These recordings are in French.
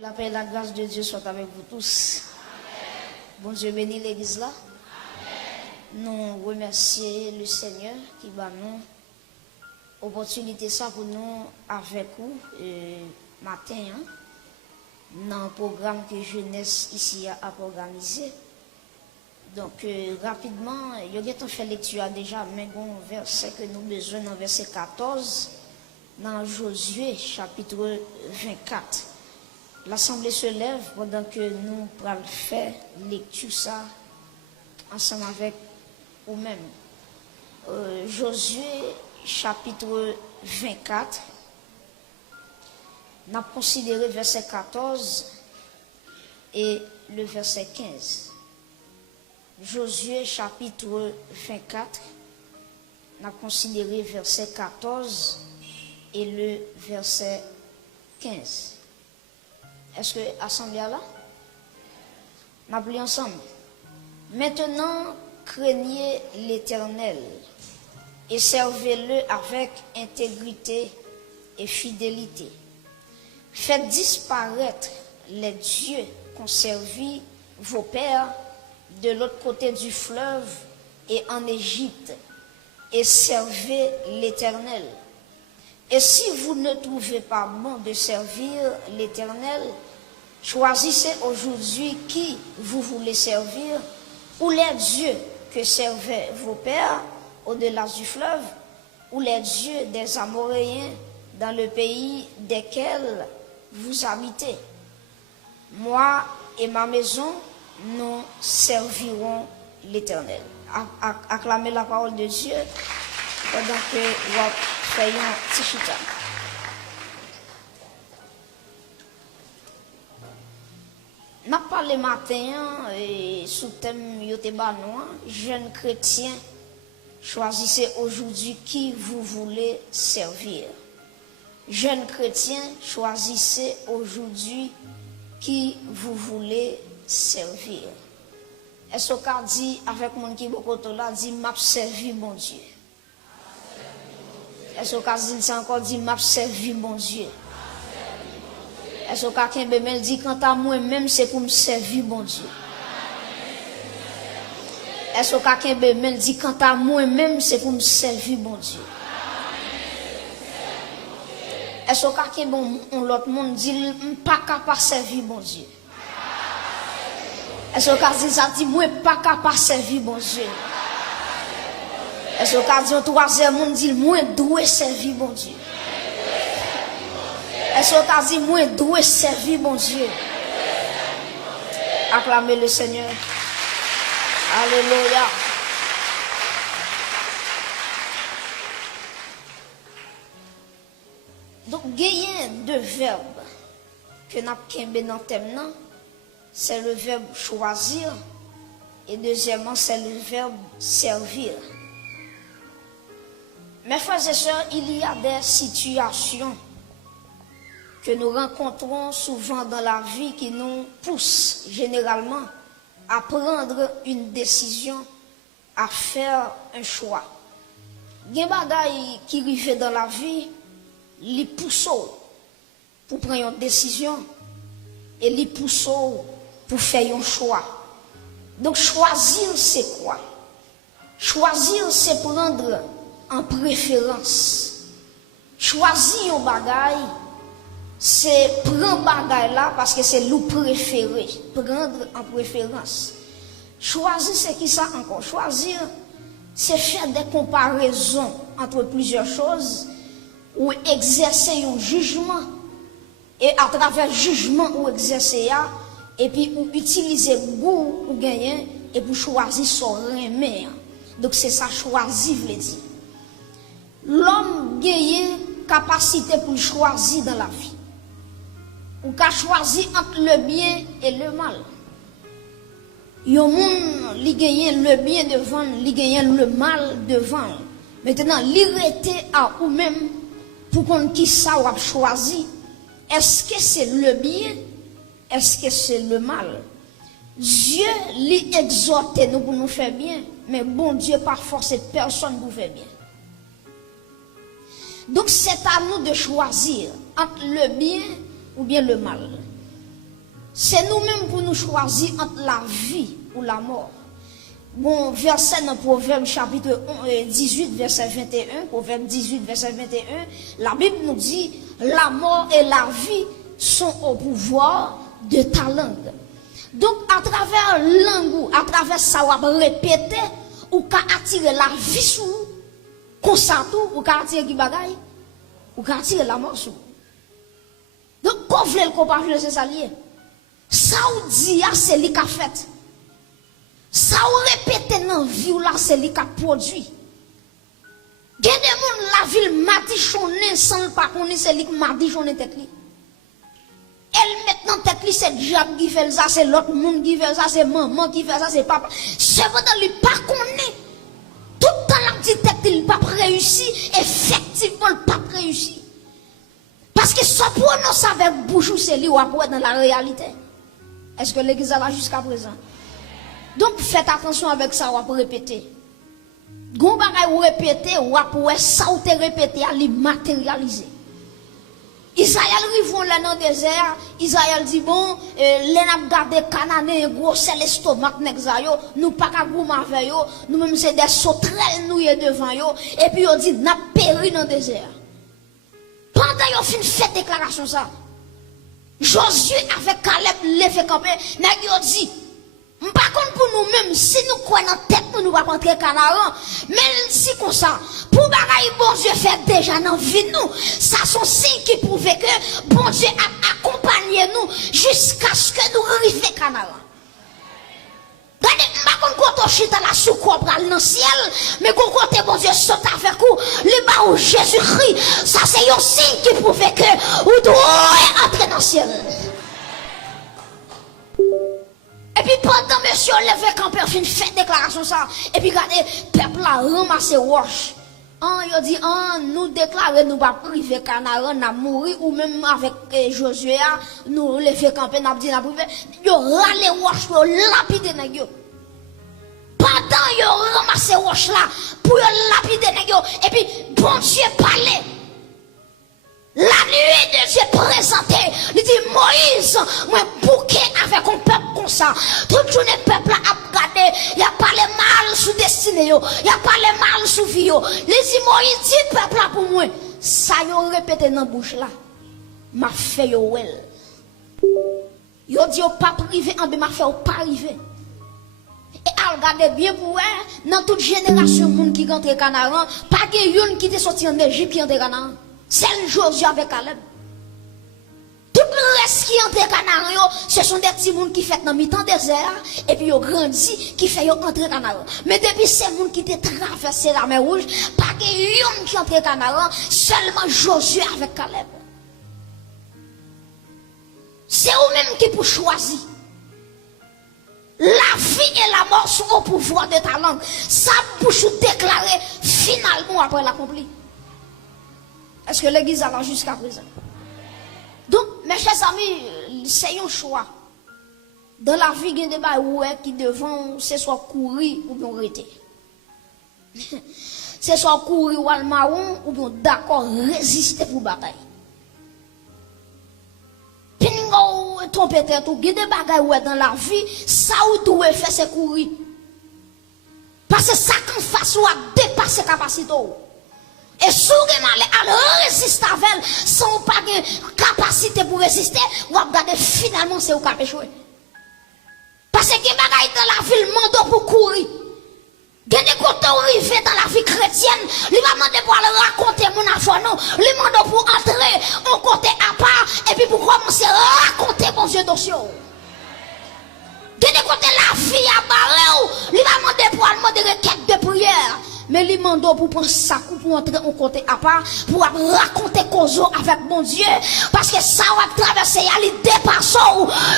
La paix et la grâce de Dieu soient avec vous tous. Bon Dieu bénit l'église là. Nous remercions le Seigneur qui va nous opportunité ça pour nous avec vous matin dans le programme que jeunesse ici a organisé. Donc rapidement, il y a fait lecture déjà, mais bon verset que nous besoin dans verset 14 dans Josué chapitre 24. L'assemblée se lève pendant que nous allons faire lecture ça ensemble avec vous-même. Josué chapitre 24, nous avons considéré verset 14 et le verset 15. Josué chapitre 24, nous avons considéré verset 14 et le verset 15. Est-ce que l'assemblée est là? On a pris ensemble. Maintenant, craignez l'Éternel et servez-le avec intégrité et fidélité. Faites disparaître les dieux qu'ont servi vos pères de l'autre côté du fleuve et en Égypte, et servez l'Éternel. Et si vous ne trouvez pas bon de servir l'Éternel, choisissez aujourd'hui qui vous voulez servir, ou les dieux que servaient vos pères au-delà du fleuve, ou les dieux des Amoréens dans le pays desquels vous habitez. Moi et ma maison, nous servirons l'Éternel. Acclamez la parole de Dieu pendant que vous faites un petit chita. Nous avons parlé matin sous le thème Yotebanoa, jeunes chrétiens, choisissez aujourd'hui qui vous voulez servir. Jeunes chrétiens, choisissez aujourd'hui qui vous voulez servir. Est-ce qu'on dit avec mon qui beaucoup là dit m'a servi mon Dieu. Est-ce qu'on dit ça encore dit m'a servi mon Dieu. Est-ce que quelqu'un dit quant à moi-même c'est pour me servir mon Dieu. Est-ce que quelqu'un dit quant à moi-même c'est pour me servir mon Dieu. Est-ce que quelqu'un l'autre monde dit pas capable de servir mon Dieu. Est-ce que ça dit moi pas capable de servir mon Dieu. Est-ce que dit un troisième monde dit moi dois servir mon Dieu. Est-ce que dit moi dois servir mon Dieu. Acclamez le Seigneur. Alléluia. Donc il y a deux verbes que nous avons dans le thème. C'est le verbe choisir et deuxièmement c'est le verbe servir. Mes frères et sœurs, il y a des situations que nous rencontrons souvent dans la vie qui nous poussent généralement à prendre une décision, à faire un choix. Il y a des bagailles qui arrivent dans la vie, les poussent pour prendre une décision et les poussent pour faire un choix. Donc choisir c'est quoi? Choisir c'est prendre en préférence. Choisir un bagaille c'est prendre bagaille là parce que c'est le préféré, prendre en préférence. Choisir c'est qui ça encore? Choisir c'est faire des comparaisons entre plusieurs choses ou exercer un jugement et à travers le jugement ou exercer et puis ou utiliser goût ou gagner et pour choisir son remède. Donc c'est ça choisir veut dire. L'homme gagne capacité pour choisir dans la vie. Ou qu'a choisir entre le bien et le mal. Yon moun li gagne le bien devant, li gagne le mal devant. Maintenant, li rete à ou même pour qu'on qui ça ou a choisi. Est-ce que c'est le bien? Est-ce que c'est le mal? Dieu lui exhorte nous pour nous faire bien, mais bon Dieu pas forcer personne pour faire bien. Donc c'est à nous de choisir entre le bien ou bien le mal. C'est nous-mêmes pour nous choisir entre la vie ou la mort. Bon, verset dans Proverbe chapitre 18, verset 21, Proverbe 18, verset 21, la Bible nous dit, la mort et la vie sont au pouvoir de ta langue. Donc, à travers langue, à travers ça, on va répéter, ou qu'à attirer la vie sur vous, comme ça tout, ou qu'à attirer qui bagaille, ou qu'à attirer la mort sur vous. Donc, qu'on veut le comparer, c'est ça lié. Ça ou dit, c'est lui qui a fait. Ça ou répété dans la vie, là, c'est lui qui a produit. Il y a des gens, la ville m'a dit choné, sans le pas connaître, c'est lui qui m'a dit choné tête li. Elle maintenant tête li, c'est diable qui fait ça, c'est l'autre monde qui fait ça, c'est maman qui fait ça, c'est papa. C'est vrai lui pas connaît. Tout le temps la petite tête il pas réussi, effectivement il pas réussi. Parce que ça prononce avec bouche c'est lui ou après dans la réalité. Est-ce que l'église est là jusqu'à présent? Donc faites attention avec ça, on va répéter. Gon bagay ou répéter, ou après ça ou te répéter, à li matérialiser. Israël rivon là dans le désert, Israël dit bon, les n'a gardé Canané, gros c'est l'estomac nèg sa yo, nous pas ka goum avec yo, nous même c'est des sauterelles nous y devant yo, et puis on dit n'a péri dans le désert. Pendant yo fin fait déclaration ça. Josué avec Caleb levé camper, nèg yo dit par contre pour nous-mêmes, si nous croyons dans tête, nous va rentrer Canaan. Mais si comme ça, pour bagaille bon Dieu fait déjà dans vie nous, ça sont signes qui prouvent que bon Dieu a accompagné nous jusqu'à ce que nous arrivions Canaan. Regardez, par contre quand on chute à la soucoupe dans le ciel, mais quand côté bon Dieu saute avec vous, le bas où Jésus-Christ, ça c'est un signe qui prouve que vous devez entrer dans le ciel. Et puis pendant monsieur levé quand père fin fait déclaration ça et puis regardez peuple a ramassé roche. Il dit nous déclarer nous pas priver Canaan n'a mourir ou même avec Josué nous lever camper n'a dit n'a priver yo rale roche pour lapider nèg yo. Pendant yo ramassé roche là pour lapider nèg yo et puis bon Dieu parlait. La nuit de Dieu présenté, il dit Moïse, moi bouquet avec un peuple comme ça. Toute journée peuple a regardé, il a parlé mal sous destiné, il a parlé mal sous vie. Il dit Moïse, dit peuple là pour moi. Ça yo répété dans la bouche là. M'a fait yo well. Yo dit pas privé en m'a fait pas arrivé. Et à regarder bien pour eux, dans toute génération monde qui rentre Canaan, pas que yon qui est sorti en Égypte qui entre Canaan. C'est le Josué avec Caleb. Tout le reste qui entre Canaan, ce sont des petits gens qui font dans mi-temps désert et puis ils ont grandi, qui font entrer Canaan. Mais depuis ces gens qui ont traversé la mer Rouge, pas que yon qui entre Canaan, seulement Josué avec Caleb. C'est eux-mêmes qui pour choisir. La vie et la mort sont au pouvoir de ta langue. Ça bouche déclarer finalement après l'accompli. Est-ce que l'église a là jusqu'à présent? Donc, mes chers amis, c'est un choix. Dans la vie, il y a des gens qui devant, c'est soit courir ou bien arrêter. C'est soit courir ou al marron ou bien d'accord résister pour bataille. Puis nous tromper tête ou il y a des bagailles dans la vie, ça ou doit faire c'est courir. Parce que ça qu'en face ou a dépassé capacité. Et si vous allez résister avec elle, sans pas de capacité pour résister, vous allez regarder finalement c'est vous qui avez échoué. Parce que les bagailles dans la ville mando pour courir. Il y a des côtés arrivés dans la vie chrétienne, il va demander pour aller raconter mon affaire, non. Il demande pour entrer au côté à part, et puis pour commencer à raconter mon Dieu dossier. Il y a des côtés la vie à barrer, il va demander pour aller demander requête de prière. Mais les mandats pour prendre sa coupe pour entrer au côté à part, pour raconter cause avec mon Dieu. Parce que ça va traverser, il dépasse,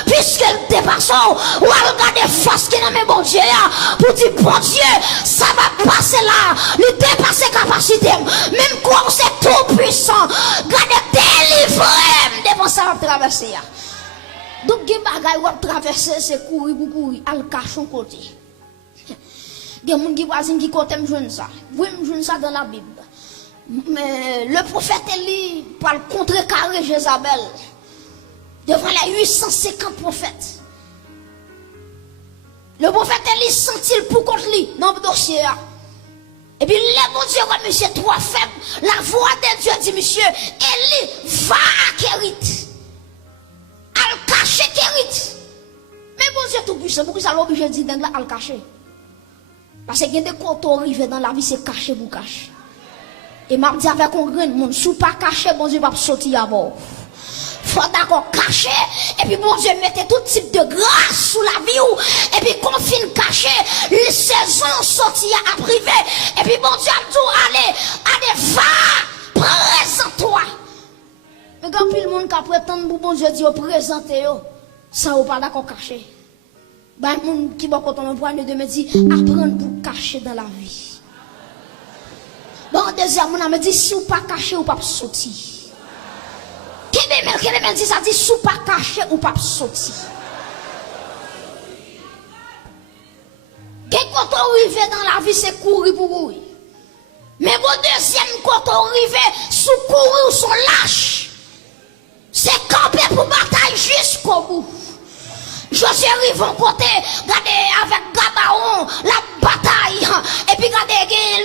puisque il dépasse, ou à regarder face qui n'a pas bon Dieu, pour dire bon Dieu, ça va passer là, il dépasse capacité. Même quoi, c'est tout puissant. Regardez, délivré, devant ça va traverser. Donc, il y a des bagages qui vont traverser, c'est courir pour courir, à le cacher au côté. Il y a des gens qui voisins qui comptent me joindre ça. Vous me joindre ça dans la Bible. Mais le prophète Élie, pour le contrecarrer Jézabel, devant les 850 prophètes. Le prophète Élie sent-il pour contre lui dans le dossier. Et puis, les bon Dieu, comme monsieur trop faible, la voix de Dieu dit, monsieur, Élie, va à Kérit. Al cacher Kérit. Mais bon Dieu tout puissant, pourquoi ça l'oblige de dire là, al cacher? Parce qu'il y a des comptes arrivés dans la vie, c'est caché pour cacher. Et m'a dit avec un grand monde, si pas caché, bon Dieu va sortir à bord. Faut d'accord caché, et puis bon Dieu mettez tout type de grâce sous la vie, et puis confine caché, les saisons sorties à privé, et puis bon Dieu a tout allez, va, présente-toi. Mais quand puis le monde qui prétend pour bon Dieu dit, présentez, ça ou pas d'accord caché. Ben, le monde qui va quand on voit de me dit, apprendre pour cacher dans la vie. Bon, deuxième, on me dit, si ou pas caché ou pas sortir. Quel dit ça dit, si ou pas caché ou pas sortir. Quand on arrive dans la vie, c'est courir pour courir. Mais bon, deuxième, quand on arrive, sous courir ou son lâche, c'est camper pour bataille jusqu'au bout. Josué arrive en côté, regardez avec Gabaon, la bataille, et puis regardez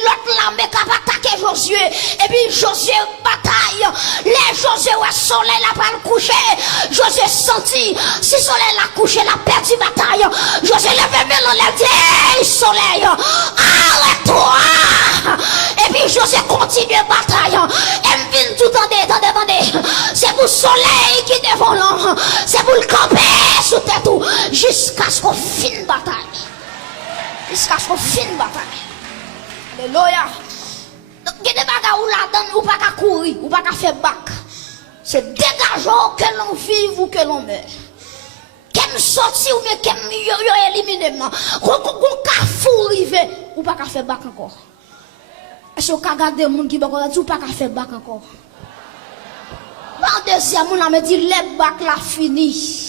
l'autre l'armée qui va attaquer Josué, et puis Josué bataille, les Josué ouais soleil la pas le coucher, Josué senti, si soleil la couché, la perdu bataille, Josué lève melon, la dit, hey, soleil, arrête-toi, et puis Josué continue la bataille, et me vient tout attendez, c'est pour soleil qui est devant l'an, c'est pour le camper sous tête tout. Jusqu'à ce qu'on finisse la bataille. Jusqu'à ce qu'on finisse la bataille. Alléluia. Donc, il y a des bagages où la donne, ou pas qu'à courir, ou pas qu'à faire bac. C'est dégageant que l'on vive ou que l'on meurt. Qu'elle sorti ou bien qu'elle élimine. Qu'on fou river, ou pas qu'à faire bac encore. Est-ce qu'on regarde des gens qui ou pas qu'à faire bac encore. Dans deuxième, on me dit, les bacs la fini.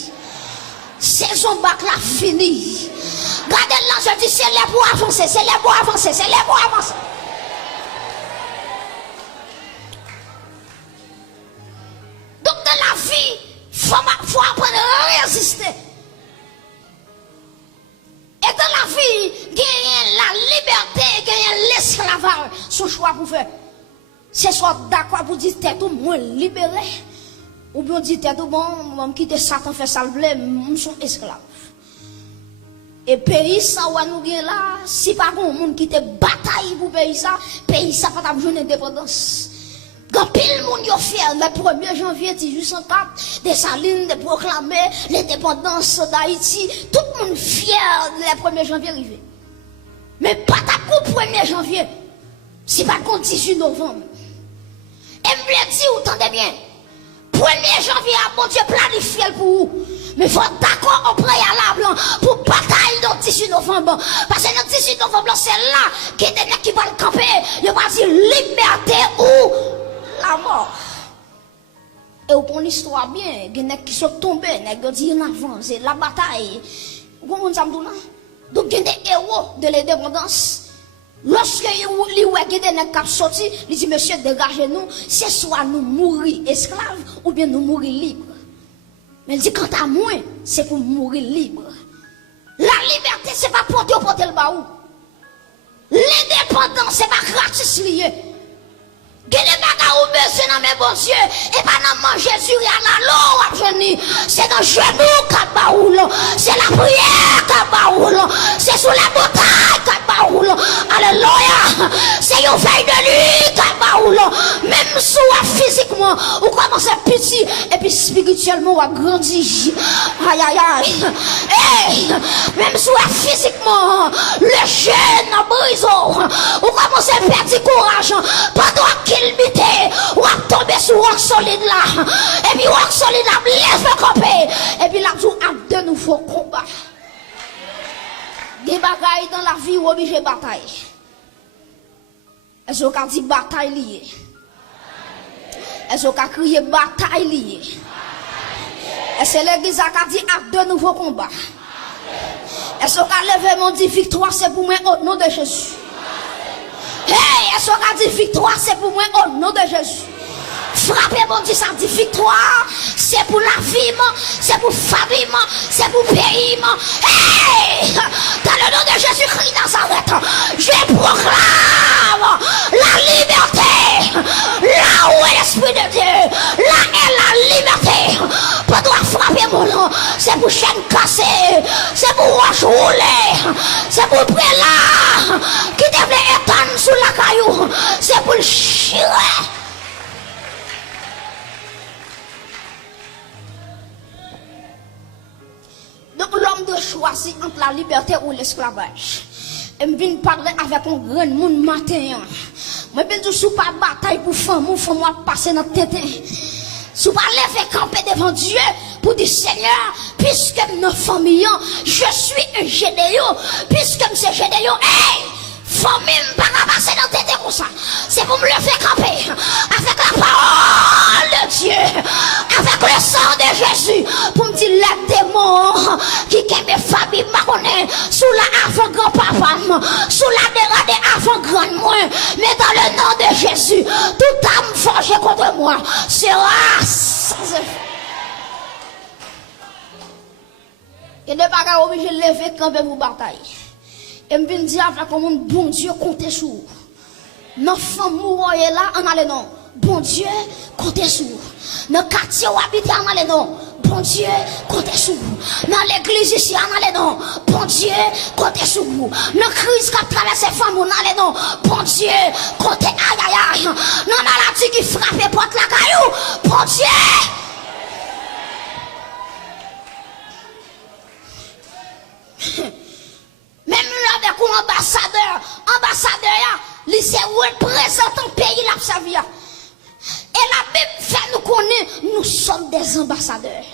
Saison bac la fini. Regardez là, je dis, c'est les pour avancer, c'est les pour avancer, c'est les pour avancer. Donc dans la vie, faut apprendre à résister. Et dans la vie, gagner la liberté, gagner l'esclavage, son choix pour faire. C'est soit d'accord pour dire, t'es tout moins libéré. Ou bien dit, t'es tout bon, on quitte Satan, fait ça le blé, nous sommes esclaves. Et pays ça, ou nous gagne là, si pas bon, monde qui te bataille pour pays ça pas ta journée d'indépendance. Quand pile monde yo fier, le 1er janvier 1804, des salines de proclamer l'indépendance d'Haïti, tout le monde fier le 1er janvier arrivé. Mais pas ta coup 1er janvier, si pas contre 18 novembre. Et me dit, ou tendez bien. 1er janvier, mon Dieu planifié pour vous. Mais il faut d'accord au préalable pour bataille le 18 novembre. Parce que le 18 novembre, c'est là qui va le camper. Il va dire liberté ou la mort. Et pour l'histoire bien, il y a qui sont tombés, il y a qui avant, c'est la bataille. Vous comprenez? Donc il y a des héros de l'indépendance. Lorsque il y a des gens qui sont sortis, il dit, monsieur, dégagez-nous, c'est soit nous mourir esclaves ou bien nous mourir libres. Mais il dit, quant à moi, c'est pour mourir libre. La liberté, c'est pas porter le baou. L'indépendance, c'est pas gratis lié. Que les bagages ou besoin dans mes bons yeux, et pas dans manger sur la l'eau, c'est dans le genou qu'à baoul, c'est la prière qu'à baoul, c'est sous la bataille qu'à baoul, alléluia, c'est une veille de nuit qu'à baoul, même soit physiquement, ou commencez petit, et puis spirituellement, ou grandi, aïe aïe aïe, hey, même soit physiquement, le jeune en brison, ou commencez à perdre courage, pendant qu'il ou à tomber sur roc solide là, et puis roc solide là, lève le camper, et puis là, tout a de nouveaux combats. Des bagailles dans la vie ou obligé bataille. Est-ce qu'on dit bataille liée? Est-ce qu'on crié bataille liée? Est-ce que l'église a dit à de nouveaux combats? Est-ce qu'on a levé mon dit victoire, c'est pour moi au nom de Jésus? Hey, est-ce qu'on a dit victoire, c'est pour moi au nom de Jésus? frapper mon Dieu, ça dit victoire. C'est pour la vie, c'est pour famille, c'est pour pays. Hey! Dans le nom de Jésus-Christ Nazareth, je proclame la liberté. Là où est l'Esprit de Dieu, là est la liberté. Pour toi frapper mon nom, c'est pour chaîne cassée, c'est pour roche rouler, c'est pour prélat qui devait étendre sous la caillou, c'est pour le chier. Donc l'homme doit choisir entre la liberté ou l'esclavage. Et je viens parler avec un grand monde matin. Je viens dire sous pas bataille pour femme, moi passer dans tête. Sous pas lever camper devant Dieu pour dire Seigneur, puisque nos familles, je suis un Gédéon, puisque c'est Gédéon, hey! Famille pas passer dans tête comme ça. C'est pour me lever camper avec la parole de Dieu, avec le sang de Jésus, pour me dire les démons qui aiment mes familles marronnées sous la avant-grand-papa, sous la dérade avant-grand-moi, mais dans le nom de Jésus, toute âme forgée contre moi sera sans effet. Et ne pas obligé de lever camper pour bataille. Et je viens dire avec le monde, bon Dieu, comptez sur vous. Nos femmes mourent là, en allez non. Bon Dieu, comptez sur vous. Dans le quartier où habitez, en allez non. Bon Dieu, comptez sur vous. Dans l'église ici, en allez non. Bon Dieu, comptez sur vous. Dans la crise qui traverse les femmes, en allez non. Bon Dieu, comptez, aïe aïe aïe. Dans la maladie qui frappe et porte la caillou. Bon Dieu. Même avec un ambassadeur, il se représente un pays là, sa vie. Et la Bible fait nous connaître, nous sommes des ambassadeurs.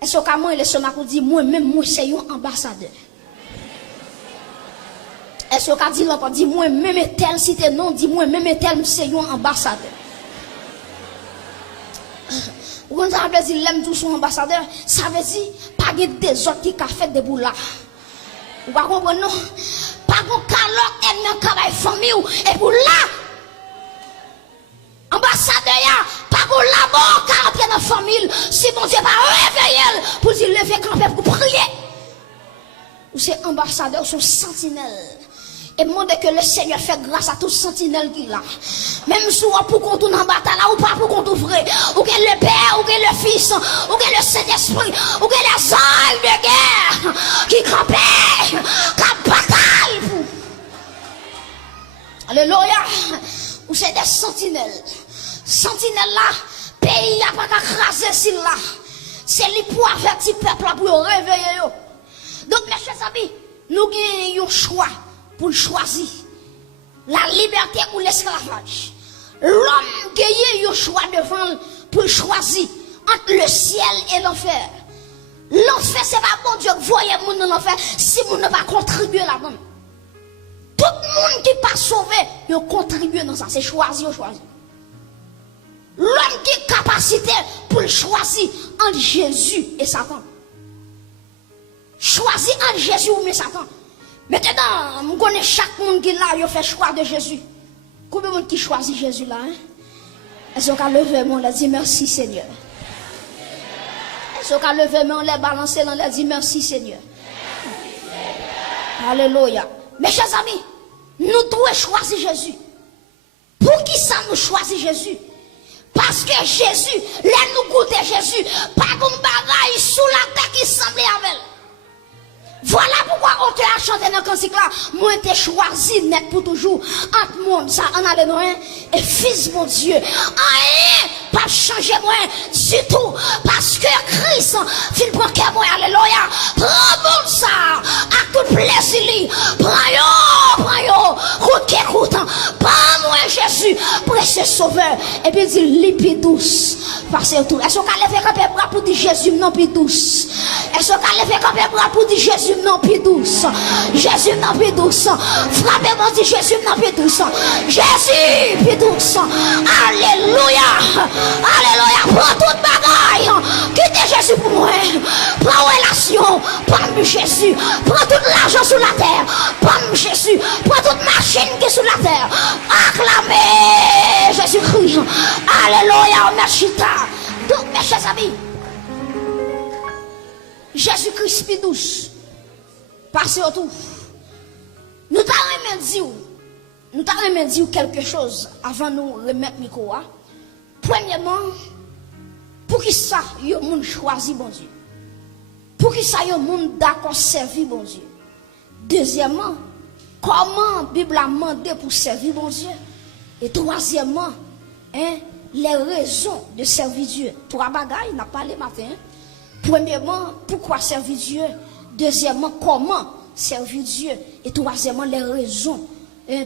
Est-ce que moi, il est ce matin dit, moi-même, moi, c'est un ambassadeur. Est-ce que dit l'enfant dit, moi-même, tel, si t'es non, dit, moi-même, tel, c'est un ambassadeur. Vous avez dit, l'aime tout son ambassadeur, ça veut dire, pas des autres qui ont fait des boules là. Vous comprenez, non? Pas de calotte, elle n'a pas de famille, et pour là, ambassadeur, pas de la mort, car il y a une famille, si mon Dieu va réveiller, pour dire, lever camper, pour prier. Ou c'est ambassadeur, son sentinelle. Et demandez que le Seigneur fait grâce à toute sentinelle qu'il a. Même si on pour qu'on tourne en bataille, ou pas pour qu'on ouvre, ou que le Père, ou que le Fils, ou que le Saint-Esprit, ou que les anges de guerre qui campaient, qui bataille pour. Alléluia. Ou c'est des sentinelles. Sentinelles là, pays n'a pas qu'à craser s'il là. C'est lui pour avertir le peuple pour réveiller. Donc, mes chers amis, nous avons un choix. Pour choisir la liberté ou l'esclavage. L'homme gagne un choix devant pour choisir entre le ciel et l'enfer. L'enfer, c'est pas bon Dieu que voyez moun dans l'enfer si vous ne pas contribuer là-dedans. Tout le monde qui pas sauvé, il contribue dans ça. C'est choisir ou choisir. L'homme qui a capacité pour choisir entre Jésus et Satan. Choisir entre Jésus ou Satan. Maintenant, je connais chaque monde qui est là, il fait choix de Jésus. Combien de monde qui choisit Jésus là? Est-ce qu'on a levé mon l'a dit merci Seigneur? Est-ce qu'on a levé mon l'a balancé dans l'a dit merci Seigneur? Alléluia. Mes chers amis, nous devons choisir Jésus. Pour qui ça nous choisit Jésus? Parce que Jésus, là nous goûter Jésus, pas comme bagaille sous la terre qui semblait avec. Voilà pourquoi on te a chanté dans le cantique là. Moi, t'ai choisi net pour toujours. Entre monde, ça, en allait loin. Et fils, mon Dieu. Rien, pas changer moi du tout. Parce que Christ, il prend que moi, alléluia. Prends bon ça. À tout plaisir. Prends yo. Route qui écoute. Prends moi, Jésus. Précieux sauveur. Et puis, il dit, lipi douce. Parce que tout. Est-ce qu'on a levé quand bras pour dire Jésus, non, plus douce? Est-ce qu'on a levé quand bras pour dire Jésus, non, plus douce? Jésus, non, plus douce. Frappez-moi, dit Jésus, non, plus douce. Jésus, plus douce. Alléluia. Alléluia. Prends toute bagaille. Quittez Jésus pour moi. Prends relation. Prends Jésus. Prends tout l'argent sur la terre. Prends Jésus. Prends toute machine qui est sur la terre. Acclamez Jésus. Jésus-Christ. Alléluia, merci. Donc, mes chers amis, Jésus-Christ est douce. Passez autour. Nous t'avons dit quelque chose avant nous remettre le micro. Premièrement, pour qui ça, il y a un monde choisi, bon Dieu. Pour qui ça, il y a un monde d'accord servi, bon Dieu. Deuxièmement, comment la Bible a demandé pour servir, bon Dieu. Et troisièmement, les raisons de servir Dieu. Trois bagailles, on a parlé matin. Premièrement, pourquoi servir Dieu? Deuxièmement, comment servir Dieu? Et troisièmement, les raisons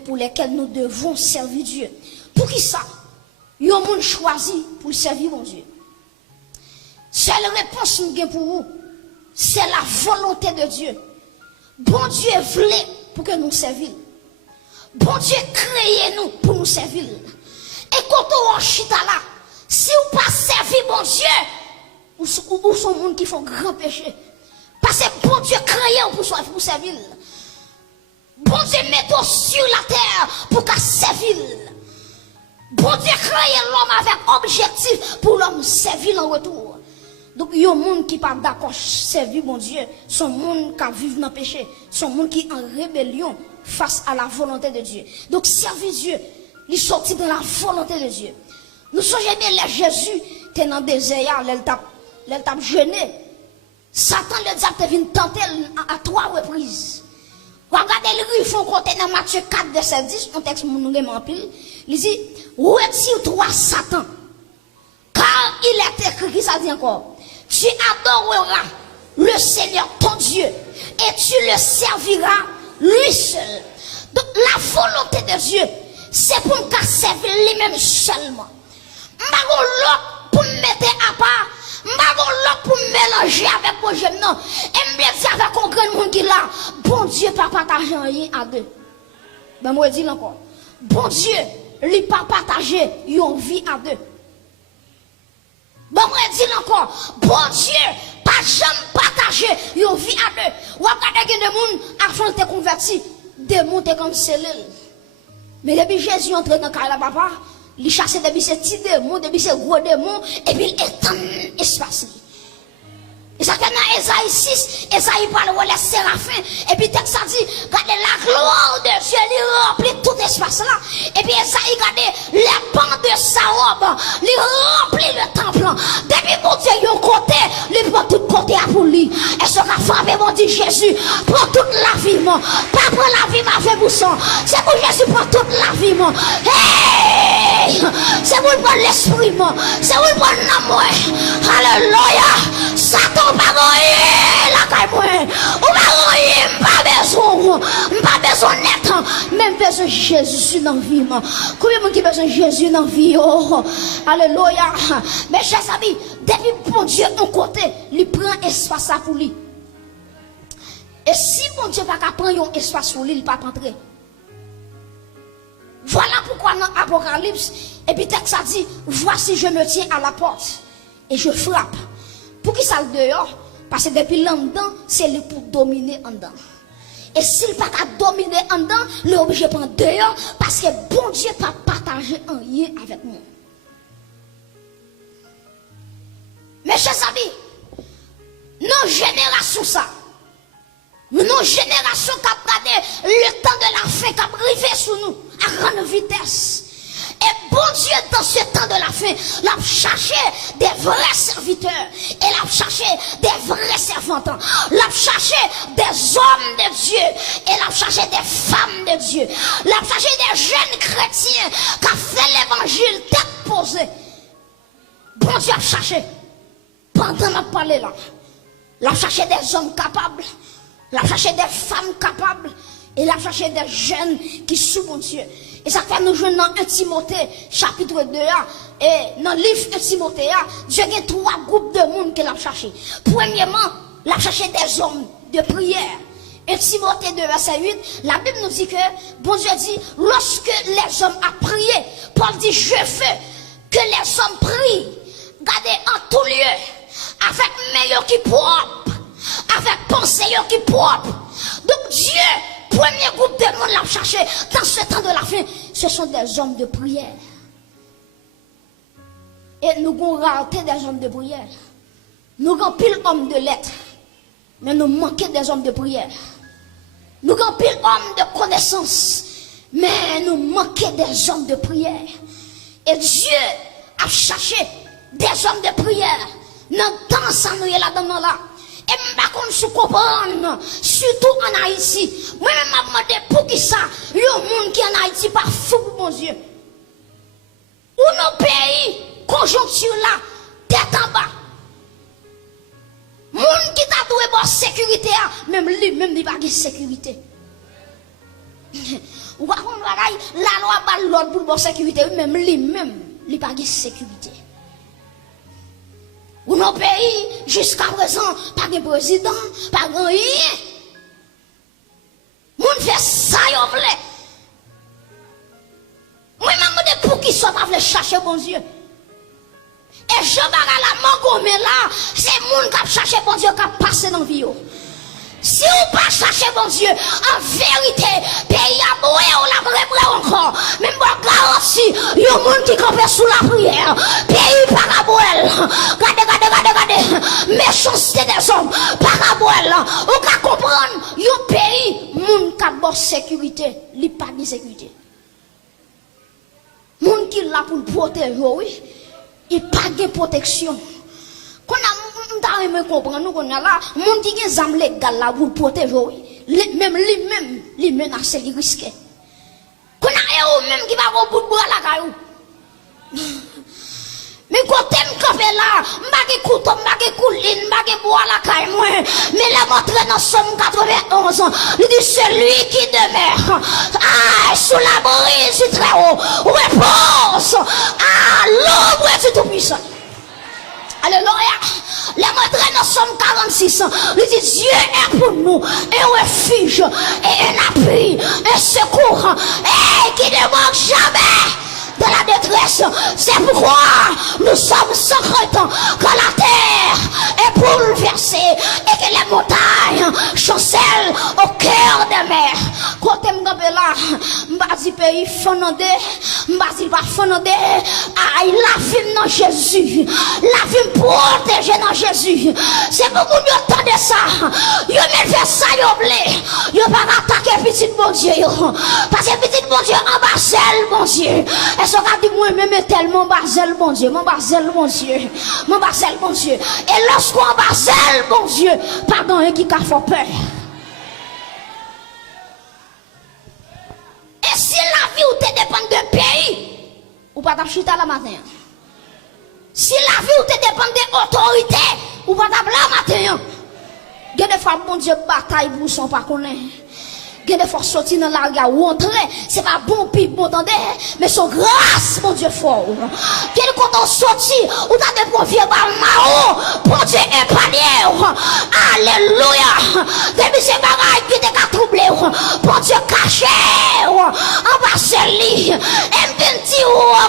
pour lesquelles nous devons servir Dieu. Pour qui ça? Il y a un monde choisi pour servir mon Dieu. Seule réponse pour vous, c'est la volonté de Dieu. Bon Dieu voulait pour que nous servissions. Bon Dieu créé nous pour nous servir. Et quand on chita là, si vous pas servir bon Dieu, ou sont monde qui font grand péché. Parce que bon Dieu créé pour servir. Bon Dieu met sur la terre pour qu'à servir. Bon Dieu créé l'homme avec objectif pour l'homme servir en retour. Donc il y a un monde qui pas d'accord servir bon Dieu, son monde qui vit dans le péché, son monde qui est en rébellion face à la volonté de Dieu. Donc servir Dieu, il sortit de la volonté de Dieu. Nous songeons bien les Jésus était dans le désert, il t'a jeûné. Satan le diable est venu tenter à 3 reprises. Regardez le ils font compter dans Matthieu 4 verset 10, un texte nous en pile. Il dit retire-toi Satan. Car il est écrit, qui ça dit encore? Tu adoreras le Seigneur ton Dieu et tu le serviras lui seul. Donc la volonté de Dieu, c'est pour nous servir lui-même seulement. M'bagon pour me mettre à part, m'bagon pour me mélanger avec mon jeune non. Et me dire avec un grand monde qui là, bon Dieu pas partager rien à deux. Ben moi dis encore. Bon Dieu, lui pas partager une vie à deux. Bon, moi dis encore, bon Dieu, pas jamais partager une vie à deux. Ou regardez que des gens, avant de te convertir, des gens te cancellé. Mais depuis Jésus est entré dans le cas de papa, il chasse depuis ces petits démons, depuis ces gros démons, et puis il étend l'espace. Et ça fait dans Esaïe 6, Esaïe parle de les séraphins, et puis texte ça dit, regardez la gloire de Dieu, il remplit tout l'espace là. Et puis Esaïe, regardez les pans de sa robe, il remplit le temple. Depuis mon Dieu, il y a un côté, il prend tout côté à pour lui. Et ce qu'a frappé mon Dieu Jésus, prend toute la vie, moi. Pas pour la vie, ma fait bousson. C'est pour Jésus, prend toute la vie, moi. Hey! C'est pour prendre l'esprit, moi. C'est pour prendre l'amour. Alléluia! Satan! Pas la caille pas besoin net, même besoin Jésus dans la vie. Combien de gens qui besoin Jésus dans la vie? Oh, alléluia. Mais chers amis, depuis bon Dieu un côté, il prend espace pour lui. Et si bon Dieu va prendre un espace pour lui, il ne va pas entrer. Voilà pourquoi dans l'Apocalypse, et puis texte ça dit, voici je me tiens à la porte et je frappe. Pour qui ça le dehors? Parce que depuis l'en-dedans, c'est lui pour dominer en dedans. Et s'il n'a pas qu'à dominer en dedans, il est obligé de prendre dehors parce que bon Dieu n'a pas partagé un lien avec nous. Mes chers amis, nos générations ça, nos générations qui ont gardé le temps de la fin, qui ont arrivé sur nous à grande vitesse. Et bon Dieu, dans ce temps de la fin, l'a cherché des vrais serviteurs. Et l'a cherché des vrais servantes. L'a cherché des hommes de Dieu. Et l'a cherché des femmes de Dieu. L'a cherché des jeunes chrétiens qui ont fait l'évangile tête posée. Bon Dieu a cherché. Pendant la parler là, l'a cherché des hommes capables. L'a cherché des femmes capables. Et l'a cherché des jeunes qui sont bon Dieu. Et ça fait nous jouer dans 1 Timothée, chapitre 2, et dans le livre 1 Timothée, Dieu a 3 groupes de monde qu'il a cherché. Premièrement, il a cherché des hommes de prière. 1 Timothée 2, verset 8, la Bible nous dit que, bon Dieu dit, lorsque les hommes ont prié, Paul dit, je veux que les hommes prient, gardez en tout lieu, avec meilleur qui propre, avec pensée qui propre. Donc Dieu, premier groupe de monde l'a cherché dans ce temps de la fin, ce sont des hommes de prière. Et nous avons rareté des hommes de prière. Nous avons pile hommes de lettres. Mais nous manquons des hommes de prière. Nous avons pile hommes de connaissance. Mais nous manquons des hommes de prière. Et Dieu a cherché des hommes de prière. Dans le temps, ça nous est là-dedans là. Et par contre, je comprends, surtout en Haïti. Moi-même, je me demande pour qui ça, il y a un monde qui est en Haïti pas fou pour mon Dieu. Ou nos pays, conjoncture là, tête en bas. Monde qui t'a doué pour sécurité, même lui, il n'a pas de sécurité. Ou par contre, la loi pas l'ordre pour la sécurité, même lui, il n'a pas de sécurité. Ou nos pays, jusqu'à présent, pas de président, pas de rien. Moun fait ça, yon vle. Moi, je me demande pour qui soit pas vle chercher bon Dieu. Et je baga la mort là, c'est moun qui a cherché bon Dieu qui a passé dans la vie. Si vous pas chercher bon Dieu, en vérité, pays à boué ou la vraie encore. Même pour garantie, il y a un monde qui campe sous la prière. Pays par à boué. Regardez. Méchanceté des hommes par à boué. Vous pouvez comprendre, il y a un pays, monde qui a bonne sécurité, il n'y a pas de sécurité. Monde qui est là pour protéger, oui, il n'y a pas de protection. Quand on a comprendre nous qu'on a là monde qui a zam légal là pour protéger même lui menace il risque qu'on a même qui va au bout de bois la caillou mais quand t'aimes camper là m'bagé couteau m'bagé couline m'bagé bois la caille moi mais la montre dans somme 91 ans il dit celui qui demeure sous la brise du très haut repose à l'ombre du tout puissant. Alléluia. Les montrés dans Somme 46, il dit Dieu est pour nous un refuge et un appui, un secours et qui ne manque jamais de la détresse. C'est pourquoi nous sommes sans crainte quand la terre est bouleversée et que les montagnes chancellent au cœur des mers. Quand je me là, je pays fanandé, je pas fanandé, la vie dans Jésus, la vie protégée dans Jésus. C'est beaucoup de temps de ça. Yo même fait ça, yo blé. Yo pas attaquer petit bon Dieu. Parce que petit bon Dieu en Basel, bon Dieu. Et ce qu'a dit moi-même tellement Basel, bon Dieu. Mon Basel, bon Dieu. Mon Basel, bon Dieu. Et lorsqu'on Basel, bon Dieu, pardon, un qui a fait peur. Et si la vie ou te dépend de pays, ou pas t'acheter la matin. Si la vie ou te dépend de autorité, ou pas t'appeler la matin. Il y a des fois, bon Dieu, bataille pour son pas connaître. Il y a des fois, sortir dans la gare ou entrer, c'est pas bon, puis bon, attendez, mais son grâce, mon Dieu, fort. Il y a des fois, on sortit, ou t'as des bons vieux balmao, bon Dieu, épargné. Alléluia. Depuis ces bagailles qui t'ont troublé, bon Dieu, caché, en bas de lit, et me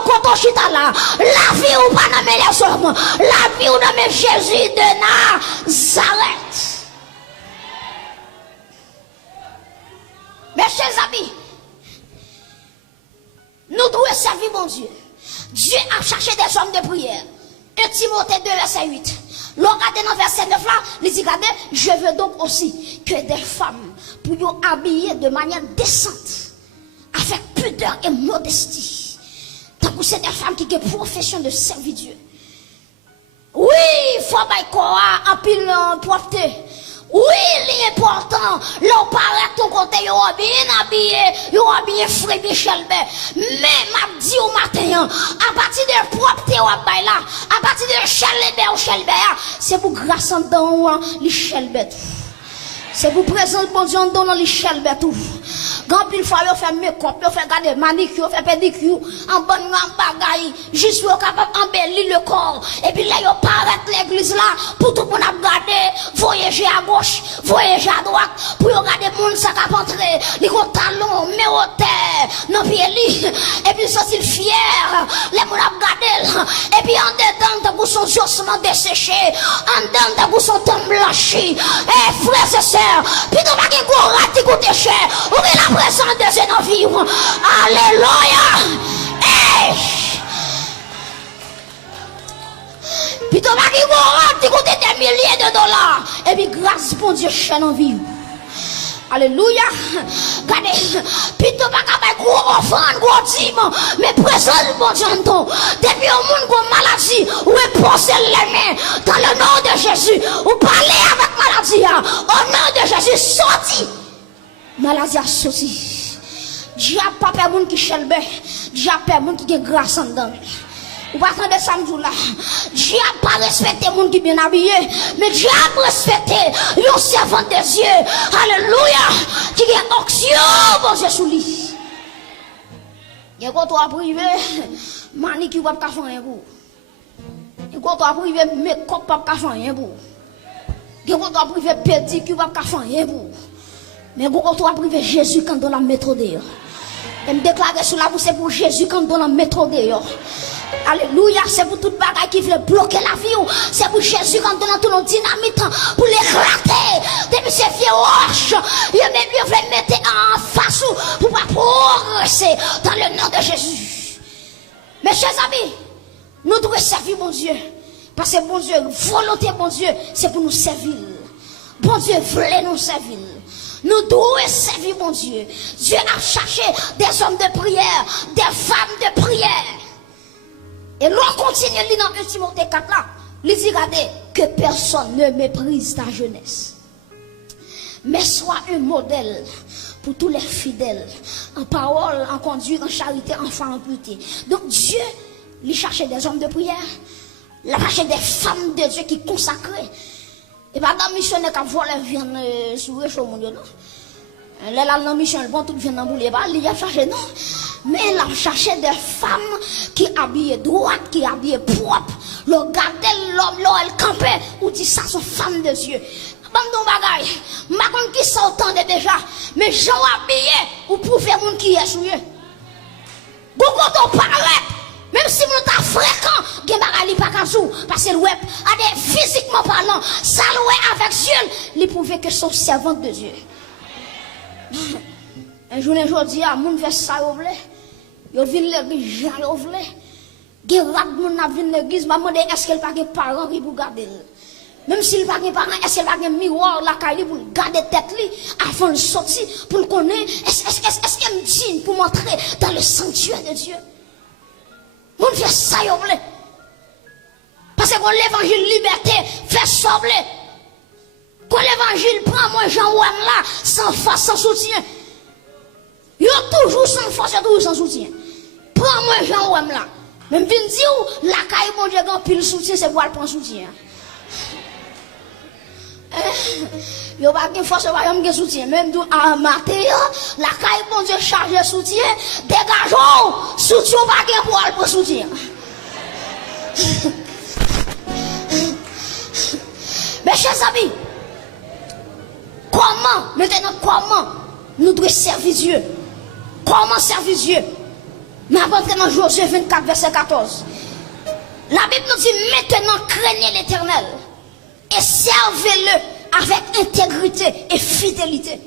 quand on chita là, la vie ou pas nommer les hommes, la vie ou nommer Jésus de Nazareth. Mes chers amis, nous devons servir mon Dieu. Dieu a cherché des hommes de prière. 1 Timothée 2, verset 8. Regardez dans verset 9 là, il dit, regardez, je veux donc aussi que des femmes puissent habiller de manière décente, avec pudeur et modestie. Tant que c'est des femmes qui ont une profession de servir Dieu. Oui, il faut avoir un pile propreté. Oui, l'important, l'on paraît ton côté, il y a bien frais Michel B. Mais m'a dit au matin, à partir de propreté ou à partir de Chelbert ou Chelbert, c'est pour grâce en dedans, les Chelbert. C'est pour présenter bon Dieu en dedans, les Chelbert. Quand il faut faire make-up, faire garder manicure, faire pédicure, en bonne bagaille, juste pour capable embellir le corps. Et puis là, il paraît l'église là, pour tout le monde regarder, voyager à gauche, voyager à droite, pour regarder le monde, ça cap entrer, les gros talons, mais au terre, non pied li, et puis ça c'est fier, les gens regarder, et puis en dedans, t'as pour son jossement desséché, en dedans, t'as pour son temps blanchi, et frères et sœurs, puis t'as pas qu'un gros rat qui coûte cher, ou la présence de ces nos. Alléluia. Hey. Plutôt pas qu'il mourra, tu coûtes des milliers de dollars. Et puis grâce bon Dieu chaîne en vie. Alléluia. Regardez, plutôt pas qu'à gros offrande, gros dîme, mais présent bon Dieu entend. Depuis au monde gros maladie, ou est posé les mains dans le nom de Jésus, ou parler avec maladie, au nom de Jésus, sorti. Maladie a sorti. Dieu a pas peur monde qui chelbe, Dieu a peur monde qui a grâce en dedans. Ou pas attendre samedi là. Dieu a pas respecté monde qui bien habillé, mais Dieu a respecté le servant de Dieu. Alléluia. Qui a onction bon Dieu sous lui. Et quand tu as privé, manicure pas faire rien pour. Et quand tu as privé, make-up pas faire rien pour. Et quand tu as privé, pédicure pas faire rien pour. Mais quand tu as privé Jésus quand dans la méthode. Et me déclarer sur la bouche, c'est pour Jésus quand dans la méthode. Alléluia, c'est pour toute bagaille qui veut bloquer la vie. C'est pour Jésus quand on a tout le dynamite pour l'éclater. Depuis ces vieux roches, il veut mettre en face pour pas progresser dans le nom de Jésus. Mes chers amis, nous devons servir mon Dieu. Parce que bon Dieu, volonté bon Dieu, c'est pour nous servir. Bon Dieu voulait nous servir. Nous devons servir mon Dieu. Dieu a cherché des hommes de prière, des femmes de prière. Et l'on continue dans 1 Timothée 4 là. Il dit, regardez, que personne ne méprise ta jeunesse. Mais sois un modèle pour tous les fidèles. En parole, en conduite, en charité, en foi, en pureté. Donc Dieu, il cherchait des hommes de prière. Il cherchait des femmes de Dieu qui consacrent. Et pas dans la mission, quand vous viennent sur le chaud, mon Dieu, non. Là, dans la mission, bon, tout vient dans le boulot, il a cherché, non. Mais il a cherché des femmes qui habillent droite, qui habillent propre. Le garder l'homme, là, elle campait, ou dit ça, sont femmes de Dieu. Bandon bagaille, ma kon qui s'entendait déjà, mais j'en habillé, ou pour faire mon qui est souillé. Bon, quand on parle, même si vous êtes fréquent, gen bagay pas qu'à sou, parce que le web, physiquement parlant, ça loué avec Dieu, il pouvait que son servante de Dieu. Un jour, aujourd'hui, à moun fait ça, yo vin l'église, j'en voulé. Gen rat moun a vin l'église, m'a demandé est-ce qu'elle pas gen parents qui pour garder. Même s'il pas gen parents, est-ce qu'elle pas gen miroir la caille pour garder tête li avant de sortir pour le connaître, est-ce qu'elle me dit pour m'entrer dans le sanctuaire de Dieu. Moun fait ça yo vle. Parce que l'évangile liberté fait sobler. Quand l'évangile prend moi Jean Ouam là sans force, sans soutien. Yo toujours sans force, toujours sans soutien. Prends moi Jean Ouam là. Même vin di la caille mon Dieu grand pile soutien c'est pour aller prendre soutien. Yo pas de force pas yon soutien même tout en matin la caille mon Dieu chargé soutien dégageons soutien pas gen pour aller prendre soutien. Mes chers amis, comment nous devons servir Dieu? Comment servir Dieu? Mais avant dans Josué 24, verset 14. La Bible nous dit maintenant craignez l'Éternel et servez-le avec intégrité et fidélité.